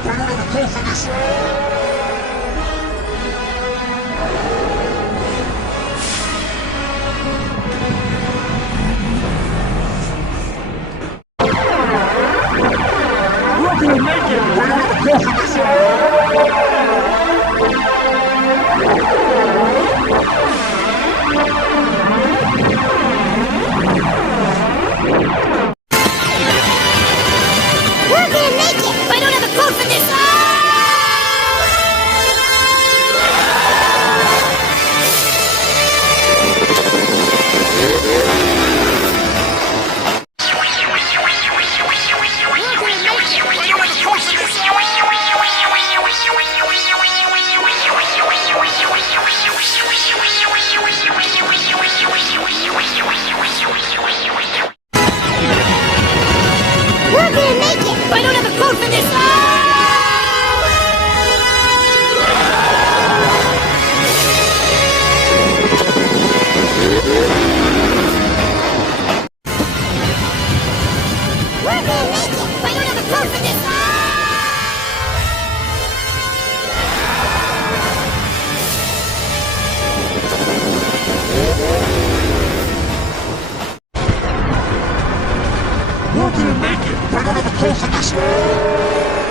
but I don't have a call for this. We're gonna make it, but I don't have a call for this. We're gonna make it, but I don't have a code for this. We're gonna make it, but I don't have a code for this. We're gonna make it, but I don't have a code for this. We're gonna make it, but I don't have a call for this.